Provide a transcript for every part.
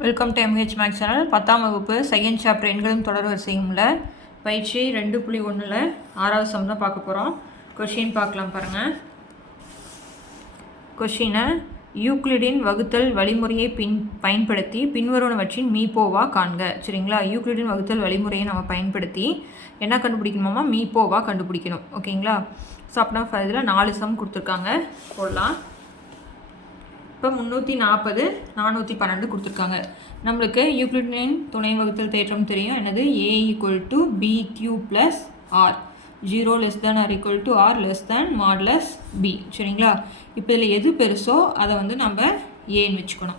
Welcome to MH Max channel. 10ஆம் வகுப்பு second chapter எண்களும் தொடர் வரிசையும்ல பயிற்சி 2.1ல் 6வது சம் தான் பார்க்க போகிறோம். கொஷின் பார்க்கலாம் பாருங்கள். கொஷினை யூக்ளிடின் வகுத்தல் வழிமுறையை பயன்படுத்தி பின்வருவனவற்றின் மீப்போவா காண்க. சரிங்களா, யூக்ளிடின் வகுத்தல் வழிமுறையை நம்ம பயன்படுத்தி என்ன கண்டுபிடிக்கணுமா, மீப்போவா கண்டுபிடிக்கணும். ஓகேங்களா. ஸோ அப்படின்னா இதில் 4 சம் கொடுத்துருக்காங்க, போடலாம். இப்போ 340 412 கொடுத்துருக்காங்க. நம்மளுக்கு யூக்ளிடின் துணை வகுத்தல் தேற்றம் தெரியும். என்னது? A = BQ + R 0 < R R (mod B). சரிங்களா. இப்போ இதில் எது பெருசோ அதை வந்து நம்ம ஏன்னு வச்சுக்கணும்.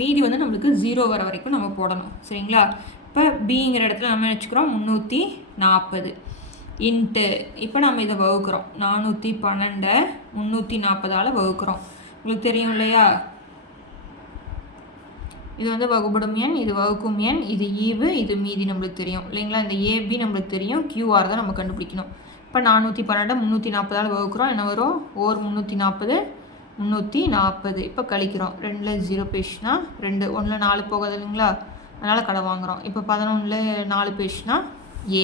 மீதி வந்து நம்மளுக்கு 0 வர வரைக்கும் நம்ம போடணும். சரிங்களா. இப்போ பிங்கிற இடத்துல நம்ம வச்சுக்கிறோம் 340 இன்ட்டு, இப்போ நம்ம இதை வகுக்கிறோம் 412 340ஆல் வகுக்கிறோம். உங்களுக்கு தெரியும் இல்லையா, இது வந்து வகுப்படும் எண், இது வகுக்கும் எண், இது ஈவு, இது மீதி நம்மளுக்கு தெரியும் இல்லைங்களா. இந்த ஏபி நம்மளுக்கு தெரியும், QR தான் நம்ம கண்டுபிடிக்கணும். இப்போ 412 340ஆல் வகுக்கிறோம். என்ன வரும்? 340 340. இப்போ கழிக்கிறோம். 2ல் 0 பேசுனா 2, 1ல் 4 போகாது இல்லைங்களா, அதனால் கடை வாங்குகிறோம். இப்போ 11ல் 4 பேசுனா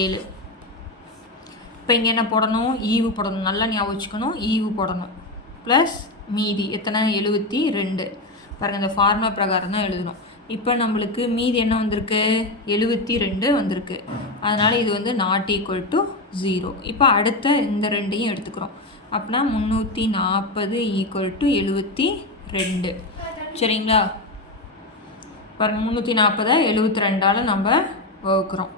7. இப்போ இங்கே என்ன போடணும்? ஈவு போடணும். நல்லா ஞாபகம் வச்சுக்கணும், ஈவு போடணும். ப்ளஸ் மீதி எத்தனை? 72. பாருங்கள், இந்த ஃபார்முலா பிரகாரம் தான் எழுதணும். இப்போ நம்மளுக்கு மீதி என்ன வந்திருக்கு? 72 வந்திருக்கு. அதனால் இது வந்து ≠ 0. இப்போ அடுத்த இந்த ரெண்டையும் எடுத்துக்கிறோம். அப்படின்னா 340 = 72. சரிங்களா. பாருங்கள், 340 72ஆல் நம்ம வகுக்கிறோம்.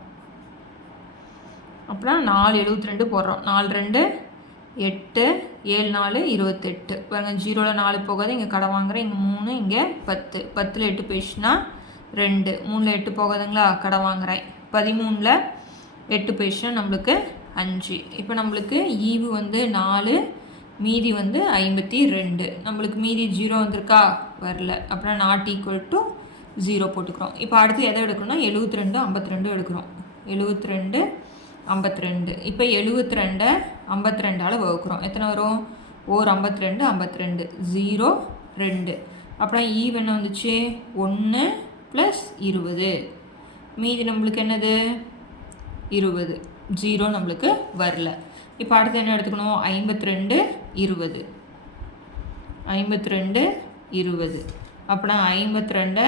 அப்படின்னா 4 72 போடுறோம். 4 2 8 7 4 28. பாருங்கள், 0ல் 4 போகாது, இங்கே கடை வாங்குகிறேன். இங்கே 3, இங்கே 10. 10ல் 8 பேசுனா 2, 3ல் 8 போகாதுங்களா, கடை வாங்குகிறேன். 13ல் 8 பேசுனா நம்மளுக்கு 5. இப்போ நம்மளுக்கு ஈவு வந்து 4, மீதி வந்து 52. நம்மளுக்கு மீதி 0 வந்திருக்கா, வரல. அப்புறம் ≠ 0 போட்டுக்கிறோம். இப்போ அடுத்து எதை எடுக்கணும்னா 72 52 எடுக்கிறோம். 72 52. இப்போ 72 52ஆல் வகுக்கிறோம். எத்தனை வரும்? 52 52 0 2. அப்புறம் ஈவ் என்ன வந்துச்சு? 1 + 20. மீதி நம்மளுக்கு என்னது? 20. 0 நம்மளுக்கு வரல. இப்போ அடுத்து என்ன எடுத்துக்கணும்? 52 20. 52 20. அப்படின்னா 52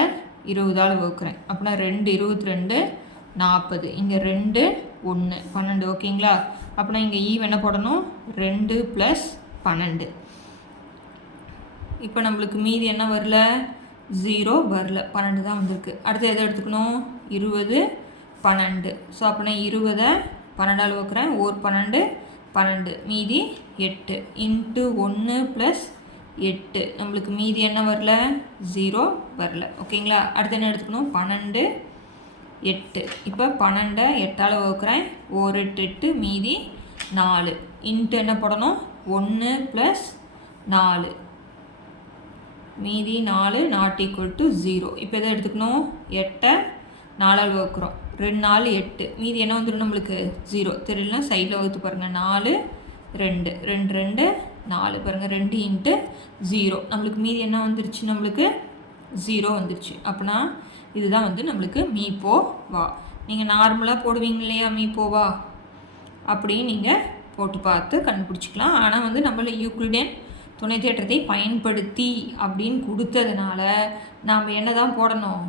20ஆல் வகுக்கிறேன். அப்படின்னா 2 22 40. இங்கே 2 1 12. ஓகேங்களா. அப்படின்னா இங்கே ஈவ் என்ன போடணும்? 2 + 12. இப்போ நம்மளுக்கு மீதி என்ன வரல? 0 வரல, 12 தான் வந்திருக்கு. அடுத்து எதை எடுத்துக்கணும்? 20 12. ஸோ அப்படின்னா 20 12ஆல் வகுக்கிறேன். 1 12 12. மீதி 8 இன்ட்டு 1 + 8. நம்மளுக்கு மீதி என்ன வரல? 0 வரல. ஓகேங்களா. அடுத்து என்ன எடுத்துக்கணும்? 12 8. இப்போ 12 8ஆல் வகுக்கிறேன். 1 8 8. மீதி 4 இன்ட்டு என்ன போடணும்? 1 + 4. மீதி 4 ≠ 0. இப்போ எதை எடுத்துக்கணும்? 8 4ஆல் வகுக்கிறோம். 2 4 8. மீதி என்ன வந்துடும் நம்மளுக்கு? 0. தெரியலனா சைடில் வகுத்து பாருங்கள். 4 2 2 2 4. பாருங்கள், 2 இன்ட்டு 0. நம்மளுக்கு மீதி என்ன வந்துருச்சு? நம்மளுக்கு 0 வந்துருச்சு. அப்படின்னா இதுதான் வந்து நம்மளுக்கு மீப்போவா. நீங்கள் நார்மலாக போடுவீங்க இல்லையா, மீப்போவா, அப்படின்னு நீங்கள் போட்டு பார்த்து கண்டுபிடிச்சிக்கலாம். ஆனால் வந்து நம்மள யூக்ளிடியன் துணை தேற்றத்தை பயன்படுத்தி அப்படின்னு கொடுத்ததுனால நாம் என்ன தான் போடணும்?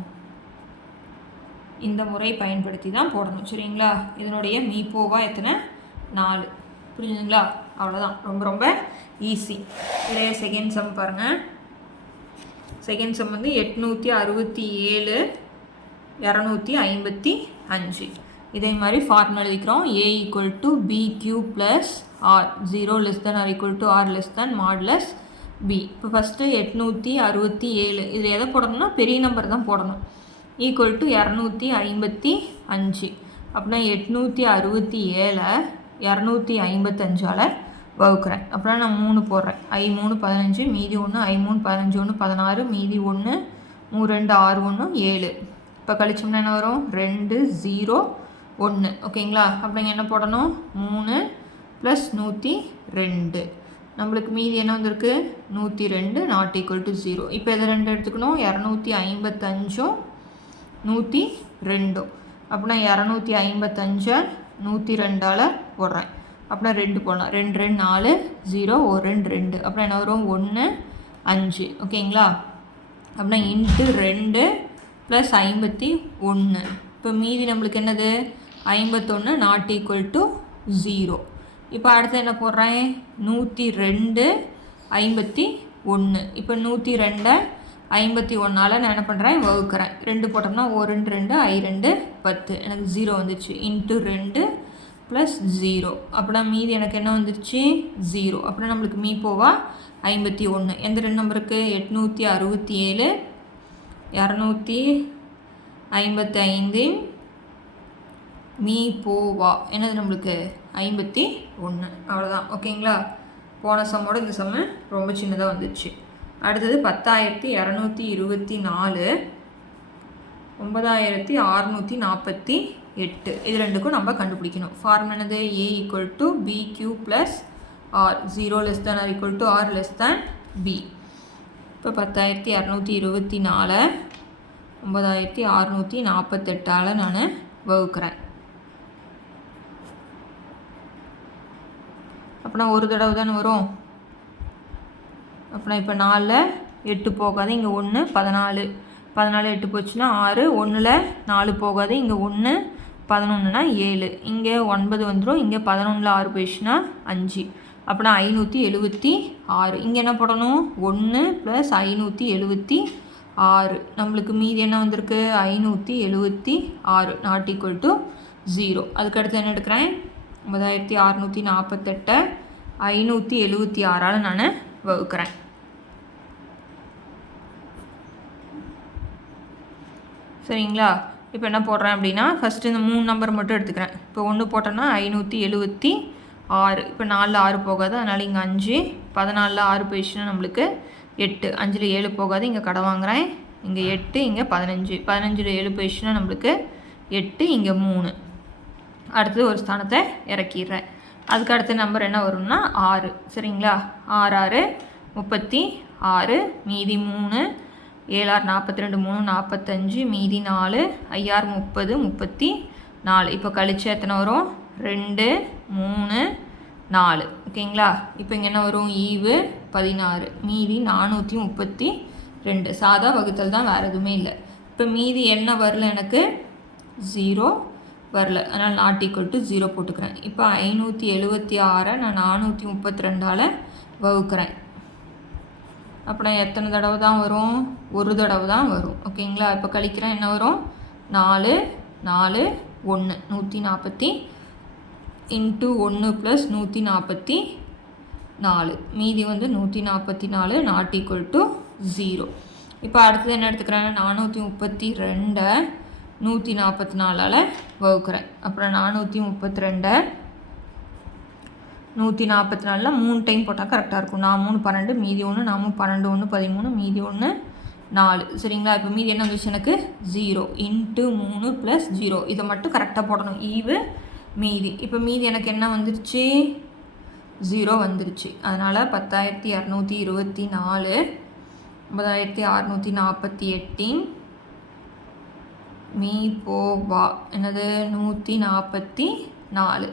இந்த முறை பயன்படுத்தி தான் போடணும். சரிங்களா. இதனுடைய மீப்போவா எத்தனை? 4. புரிஞ்சுதுங்களா. அவ்வளோதான், ரொம்ப ரொம்ப ஈஸி. இதே செகண்ட் சம் பாருங்கள். செகண்ட் சம் வந்து 867 255. இதே மாதிரி ஃபார்முலா எழுதிக்கிறோம். A = BQ + R 0 < R R (mod B). இப்போ ஃபஸ்ட்டு 867 இதில் எதை போடணும்னா பெரிய நம்பர் தான் போடணும். = 255. அப்படின்னா 867 255ஆல் வகுக்கிறேன். அப்புறம் நான் 3 போடுறேன். I 3 15. மீதி 1 I 3 15 1 16. மீதி 1 3 2 6 1 7. இப்போ கழிச்சோம்னா என்ன வரும்? 2 0 1. ஓகேங்களா. அப்படிங்க என்ன போடணும்? 3 + 102. நம்மளுக்கு மீதி என்ன வந்திருக்கு? 102 ≠ 0. இப்போ எதை 2 எடுத்துக்கணும்? 255 102. அப்படின்னா 255 102ஆல் போடுறேன். அப்படின்னா 2 போடலாம். 2 2 4 0 1 2 2. அப்புறம் என்ன வரும் 1 5. ஓகேங்களா? அப்படின்னா இன்ட்டு 2 ப்ளஸ் 51. இப்போ மீதி நம்மளுக்கு என்னது 51 நாட் ஈக்குவல் டு 0. இப்போ அடுத்து என்ன போடுறேன் 102 51. இப்போ 102 51ஆல் நான் என்ன பண்ணுறேன் வகுக்கிறேன். 2 போட்டோம்னா 1 2 2 I 2 10. எனக்கு 0 வந்துச்சு. Into 2 plus 0. அப்படின்னா மீதி எனக்கு என்ன வந்துருச்சு 0. அப்படின்னா நம்மளுக்கு மீ போவா 51. எந்த 2 நம்பருக்கு 867 255 மீ போவா என்னது நம்மளுக்கு 51. அவ்வளோதான். ஓகேங்களா? போன சம்மோட இந்த சம்மு ரொம்ப சின்னதாக வந்துச்சு. அடுத்தது 10224 9648. இது ரெண்டுக்கும் நம்ம கண்டுபிடிக்கணும். ஃபார்முலா என்னது A equal to BQ plus R 0 less than R equal to R less than B. இப்போ 10224 9648ஆல் நான் வகுக்கிறேன். அப்படின்னா ஒரு தடவை தானே வரும். அப்படின்னா இப்போ 4 8 போகாது, இங்கே 1 14. 14 8 போச்சுன்னா 6. 1 4 போகாது, இங்கே 1 11னா 7. இங்கே 9 வந்துடும், இங்கே 11 6 போயிடுச்சுன்னா 5. அப்படின்னா 576. இங்கே என்ன போடணும் 1 ப்ளஸ் 576. நம்மளுக்கு மீதி என்ன வந்திருக்கு 576 நாட் ஈக்குவல் டு 0. அதுக்கடுத்து என்ன எடுக்கிறேன் 9648 576ஆல் நான் வகுக்கிறேன். சரிங்களா? இப்போ என்ன போடுறேன் அப்படின்னா ஃபஸ்ட்டு இந்த 3 நம்பர் மட்டும் எடுத்துக்கிறேன். இப்போ 1 போட்டோன்னா 576. இப்போ 4 6 போகாது, அதனால் இங்கே 5. 14 6 போயிடுச்சுன்னா நம்மளுக்கு 8. 5 7 போகாது, இங்கே கடை வாங்குகிறேன். இங்கே 8, இங்கே 15. 15 7 போயிடுச்சுன்னா நம்மளுக்கு 8, இங்கே 3. அடுத்தது ஒரு ஸ்தானத்தை இறக்கிடுறேன். அதுக்கு அடுத்த நம்பர் என்ன வரும்னா 6. சரிங்களா? 6 6 36. மீதி 3. 7 6 42 3 45. மீதி 4. 5 6 30 34. இப்போ கழிச்சு எத்தனை வரும் 2 3 4. ஓகேங்களா? இப்போ இங்கே என்ன வரும் ஈவு 16. மீதி 432. சாதா வகுத்தல் தான், வேறு எதுவுமே இல்லை. இப்போ மீதி என்ன வரல எனக்கு 0 வரல, அதனால் நாட் ஈக்குவல் டு 0 போட்டுக்கிறேன். இப்போ 576 நான் 432ஆல் வகுக்கிறேன். அப்படின்னா எத்தனை தடவை தான் வரும் ஒரு தடவை தான் வரும். ஓகேங்களா? இப்போ கழிக்கிறேன் என்ன வரும் 4 4 1 140 இன்ட்டு 1 ப்ளஸ் 144. மீதி வந்து 144 நாட் ஈக்குவல் டு 0. இப்போ அடுத்தது என்ன எடுத்துக்கிறேன் 432 144ஆல் வகுக்கிறேன். அப்புறம் 432 144 3 டைம் போட்டால் கரெக்டாக இருக்கும். 4 3 12 மீதி 1, 4 12 1 13 மீதி 1 4. சரிங்களா? இப்போ மீதி என்ன வந்துச்சு எனக்கு 0 இன்ட்டு 3 ப்ளஸ் 0. இதை மட்டும் கரெக்டாக போடணும். ஈவு மீதி. இப்போ மீதி எனக்கு என்ன வந்துருச்சு 0 வந்துருச்சு. அதனால் 10224 9648 மீ போவா என்னது 144.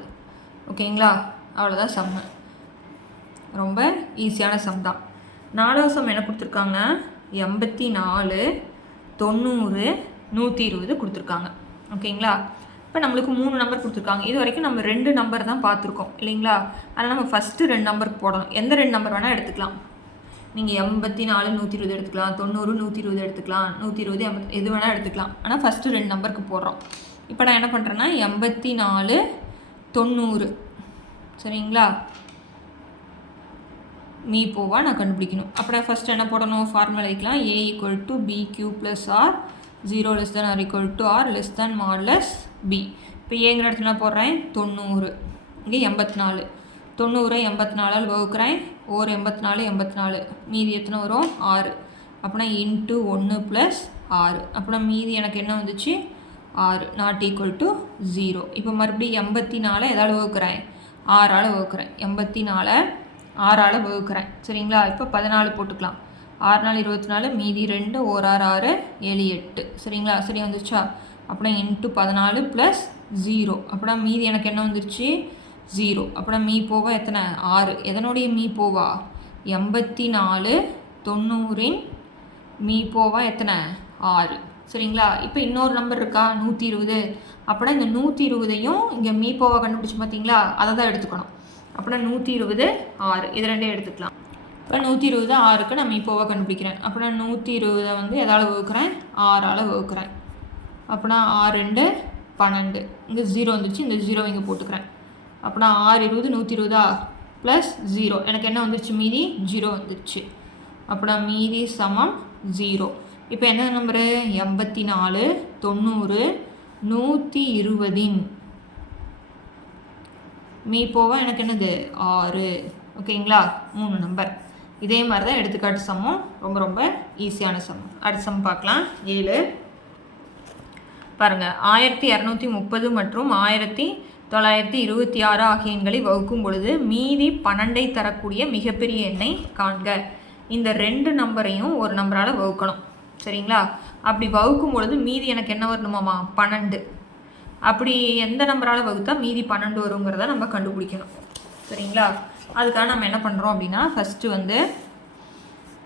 ஓகேங்களா? அவ்வளோதான் சம்மு. ரொம்ப ஈஸியான சம் தான். 4வது சம் என்ன கொடுத்துருக்காங்க 84 90 120 கொடுத்துருக்காங்க. ஓகேங்களா? இப்போ நம்மளுக்கு 3 நம்பர் கொடுத்துருக்காங்க. இது வரைக்கும் நம்ம 2 நம்பர் தான் பார்த்துருக்கோம் இல்லைங்களா? அதனால் நம்ம ஃபஸ்ட்டு 2 நம்பருக்கு போடணும். எந்த 2 நம்பர் வேணால் எடுத்துக்கலாம். நீங்கள் 84 120 எடுத்துக்கலாம், 90 120 எடுத்துக்கலாம், 120 80 எது வேணால் எடுத்துக்கலாம். ஆனால் ஃபஸ்ட்டு 2 நம்பருக்கு போடுறோம். இப்போ நான் என்ன பண்ணுறேன்னா 84 90. சரிங்களா? மீ போவா நான் கண்டுபிடிக்கணும். அப்புறம் ஃபஸ்ட்டு என்ன போடணும் ஃபார்முலா வைக்கலாம். A equal to BQ plus R 0 less than R equal to R less than modulus B. இப்போ ஏங்கிற இடத்துல நான் போடுறேன் 90. இங்கே 84. 90 84ஆல் வகுக்கிறேன். 84 84. மீதி எத்தனை வரும் 6. அப்படின்னா இன்ட்டு 1 ப்ளஸ் 6. அப்படின்னா மீதி எனக்கு என்ன வந்துச்சு 6 நாட் ஈக்குவல் டு 0. இப்போ மறுபடியும் 84 எதாவது வகுக்கிறேன் 6ஆல் வகுக்கிறேன். 84 6ஆல் வகுக்கிறேன். சரிங்களா? இப்போ 14 போட்டுக்கலாம். 6 நாள் 24, மீதி 2, 1 6 6, 7 8. சரிங்களா? சரி வந்துச்சா? அப்படின்னா இன்ட்டு 14 ப்ளஸ் 0. அப்படின்னா மீதி எனக்கு என்ன வந்துருச்சு? 0. அப்படின்னா மீ போவா எத்தனை? 6. எதனுடைய மீ போவா? 84 90 மீ போவா எத்தனை? 6. சரிங்களா? இப்போ இன்னொரு நம்பர் இருக்கா 120. அப்படின்னா இந்த 120ஐயும் இங்கே மீ போவா கண்டுபிடிச்சி பார்த்தீங்களா? அதை தான் எடுத்துக்கணும். அப்படின்னா 120 6 இது ரெண்டையும் எடுத்துக்கலாம். இப்போ 120 6க்கு நான் மீ போவா கண்டுபிடிக்கிறேன். அப்படின்னா 120 வந்து எதால் வகுக்கிறேன்? 6ஆல் வகுக்கிறேன். அப்படின்னா 6 2 12. இங்கே 0 வந்துருச்சு, இந்த 0 இங்கே போட்டுக்கிறேன். அப்படின்னா 6 20 120 ப்ளஸ் 0 எனக்கு என்ன வந்துருச்சு? மீதி 0 வந்துருச்சு. அப்படின்னா மீதி சமம் 0. இப்போ என்ன நம்பரு? 84 90 120 மீ போவா எனக்கு என்னது? 6. ஓகேங்களா? 3 நம்பர். இதே மாதிரி தான் எடுத்துக்காட்டு சமம். ரொம்ப ரொம்ப ஈஸியான சமம். அடுத்த சமம் பார்க்கலாம். 7 பாருங்கள். 1230 மற்றும் 1926 ஆகிய எண்களை வகுக்கும் பொழுது மீதி 12ஐ தரக்கூடிய மிகப்பெரிய எண்ணை காண்க. இந்த 2 நம்பரையும் ஒரு நம்பரால் வகுக்கணும். சரிங்களா? அப்படி வகுக்கும் பொழுது மீதி எனக்கு என்ன வரணுமாம்மா? 12. அப்படி எந்த நம்பரால் வகுத்தா மீதி 12 வருங்கிறத நம்ம கண்டுபிடிக்கணும். சரிங்களா? அதுக்காக நம்ம என்ன பண்ணுறோம் அப்படின்னா, ஃபஸ்ட்டு வந்து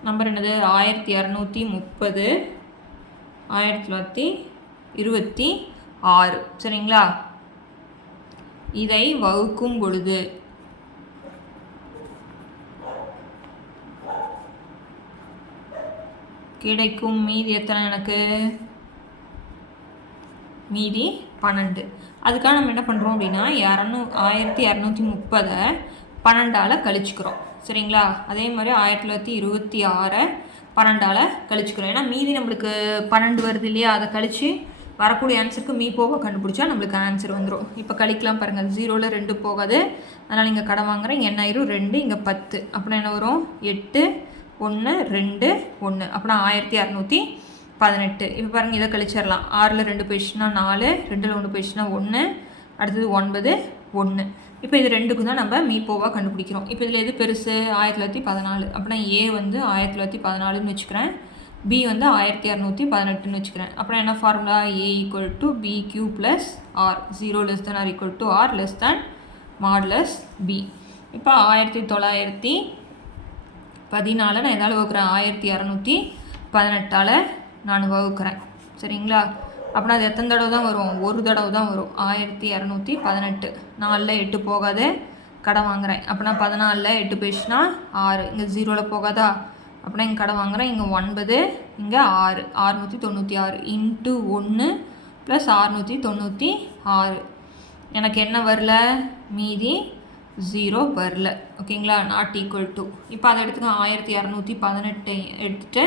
நம்பர் என்னது? 1230 1926. சரிங்களா? இதை வகுக்கும் பொழுது கிடைக்கும் மீதி எத்தனை எனக்கு? மீதி 12. அதுக்காக நம்ம என்ன பண்ணுறோம் அப்படின்னா 1230 12ஆல் கழிச்சுக்கிறோம். சரிங்களா? அதே மாதிரி 1926 12ஆல் கழிச்சுக்கிறோம். ஏன்னா மீதி நம்மளுக்கு 12 வருது இல்லையா? அதை கழித்து வரக்கூடிய ஆன்சருக்கு மீ போக கண்டுபிடிச்சா நம்மளுக்கு ஆன்சர் வந்துடும். இப்போ கழிக்கலாம் பாருங்கள். 0ல் 2 போகாது, அதனால் இங்கே கடன் வாங்குகிறேன். இங்கே என்ன ஆயிரும்? 2 இங்கே 10. அப்படின்னா என்ன வரும்? 8 1 2 1. அப்படின்னா 1618. இப்போ பாருங்கள், இதை கழிச்சிடலாம். 6ல் 2 போயிடுச்சுன்னா 4, 2ல் 1 போயிடுச்சுன்னா 1, அடுத்தது 9 1. இப்போ இது 2க்கும் தான் நம்ம மீ போவா கண்டுபிடிக்கிறோம். இப்போ இதில் எது பெருசு? 1914. அப்படின்னா ஏ வந்து 1914ன்னு வச்சுக்கிறேன், பி வந்து 1618ன்னு வச்சுக்கிறேன். அப்புறம் என்ன formula? A equal to B Q plus R. 0 less than R equal to R less than modulus B. இப்போ 1914 நான் எதால் வகுக்கிறேன்? 1218ஆல் நான் வகுக்கிறேன். சரிங்களா? அப்படின்னா அது எத்தனை தடவை தான் வரும்? ஒரு தடவை தான் வரும். 1218. 4ல் 8 போகாது, கடன் வாங்குகிறேன். அப்படின்னா 14ல் 8 போயிடுச்சுன்னா 6. இங்கே 0ல் போகாதா? அப்படின்னா இங்கே கடன் வாங்குகிறேன். இங்கே 9, இங்கே 6. 696 இன்ட்டு 1 ப்ளஸ் 696. எனக்கு என்ன வரல? மீதி 0 வரல. ஓகேங்களா? Not equal to. இப்போ அதை எடுத்துக்க 1218 எடுத்துகிட்டு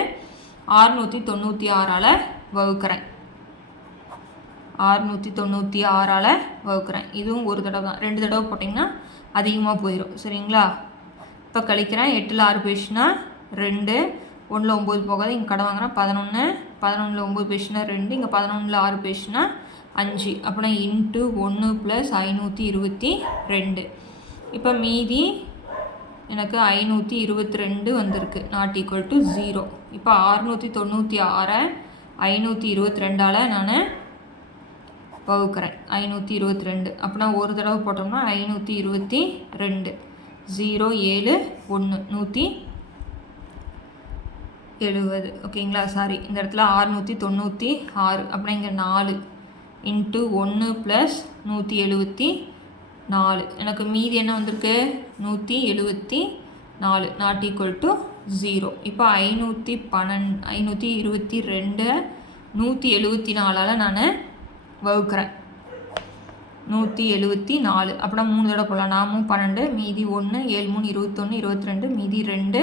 696ஆல் வகுக்கிறேன். 696ஆல் வகுக்கிறேன். இதுவும் ஒரு தடவை தான். 2 தடவை போட்டிங்கன்னா அதிகமாக போயிடும். சரிங்களா? இப்போ கழிக்கிறேன். 8ல் 6 போயிடுச்சுன்னா 2, 1ல் 9 போகாது, இங்கே கடன் வாங்குகிறேன். 11, 11ல் 9 போயிடுச்சுன்னா 2, இங்கே 11ல் 6 போயிடுச்சுன்னா 5. அப்படின்னா இன்ட்டு 1 ப்ளஸ் 522. இப்போ மீதி எனக்கு 522 வந்திருக்கு. Not equal to 0. இப்போ 696 522ஆல் நான் வகுக்கிறேன். 522. அப்படின்னா ஒரு தடவை போட்டோம்னா 522. 0 7 1 170. ஓகேங்களா? சாரி, இந்த இடத்துல 696. அப்படின்னா இங்கே 4 இன்ட்டு 1 ப்ளஸ் 174. எனக்கு மீதி என்ன வந்திருக்கு? 174. Not equal to 0. இப்போ 522 174ஆல் நான் வகுக்கிறேன். 174. அப்படின்னா 3 தடவை போடலாம். 4 12, மீதி 1, 7 3 21 22, மீதி 2,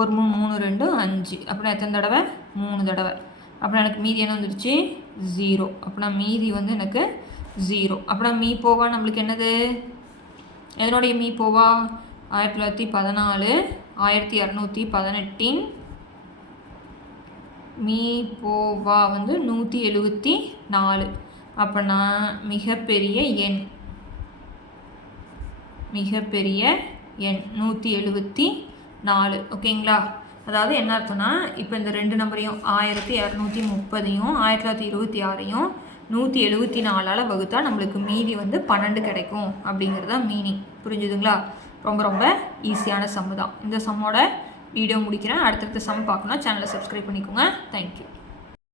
1 3 3 2 5. அப்படின்னா எத்தனை தடவை? 3 தடவை. அப்படின்னா எனக்கு மீதி என்ன வந்துடுச்சு? 0. அப்படின்னா மீதி வந்து எனக்கு 0. அப்படின்னா மீ போவா நம்மளுக்கு என்னது? எதனுடைய மீ போவா? 1914 1218 மீ போவா வந்து 174. அப்போனா மிகப்பெரிய எண் 174. ஓகேங்களா? அதாவது என்ன அர்த்தம்னா இப்போ இந்த 2 நம்பரையும் 1230யும் 1926யும் 174ஆல் வகுத்தா நம்மளுக்கு மீதி வந்து 12 கிடைக்கும் அப்படிங்கிறது தான் மீனிங். புரிஞ்சுதுங்களா? ரொம்ப ரொம்ப ஈஸியான சம்மு தான். இந்த சம்மோட வீடியோ முடிக்கிறேன். அடுத்தடுத்த சம் பார்க்கணும், சேனலை சப்ஸ்கிரைப் பண்ணிக்கோங்க. தேங்க்யூ.